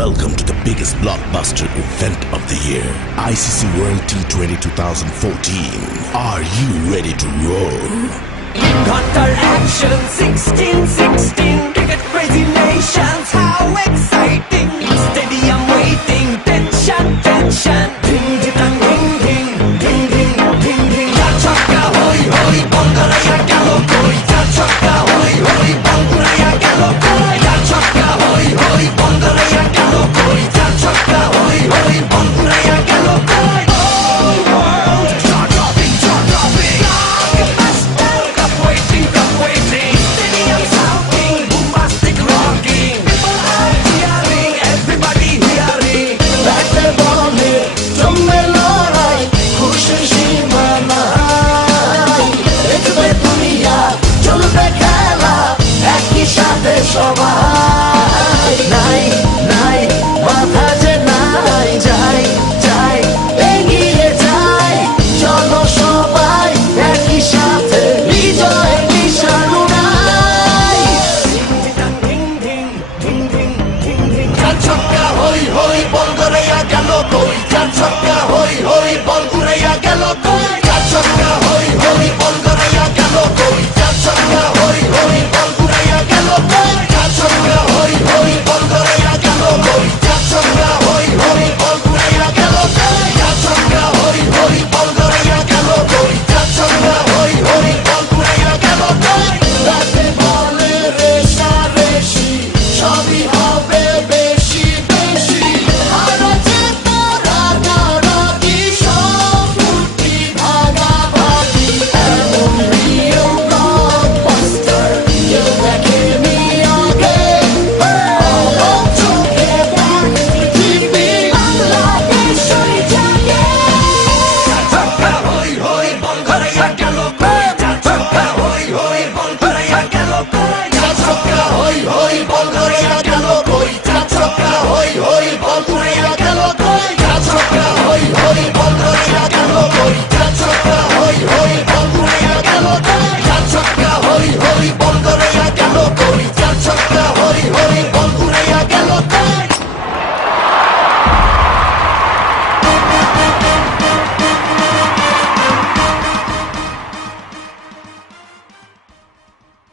Welcome to the biggest blockbuster event of the year, ICC World T20 2014. Are you ready to roll? Qatar action 16-16 cricket crazy nations, how exciting! Stadium waiting, tension. Ding ding ding ding ding ding ding ding. Cha chaka hoy hoy, Bangaraya gelo koi. Cha chaka hoy hoy, Bangaraya gelo koi. Cha chaka hoy hoy, Bangaraya gelo koi. Cha chaka hoy hoy, Bangaraya gelo koi. Oh world, jaw dropping. Cup waiting. Stadium shouting, bombastic rocking. People are cheering, everybody hearing. ব্যাটে বলে জমে লড়াই, খুশির সীমা নাই। দেখবে দুনিয়া, চলবে খেলা, একই সাথে সবাই। নাই মাথা যে নাই, যাই এগিয়ে যাই। চলো সবাই একই সাথে, বিজয়ের নিশান উড়াই। চার ছক্কা হই হই, বল ঘুরাইয়া গেল কই। চার ছক্কা হই হই, বল ঘুরাইয়া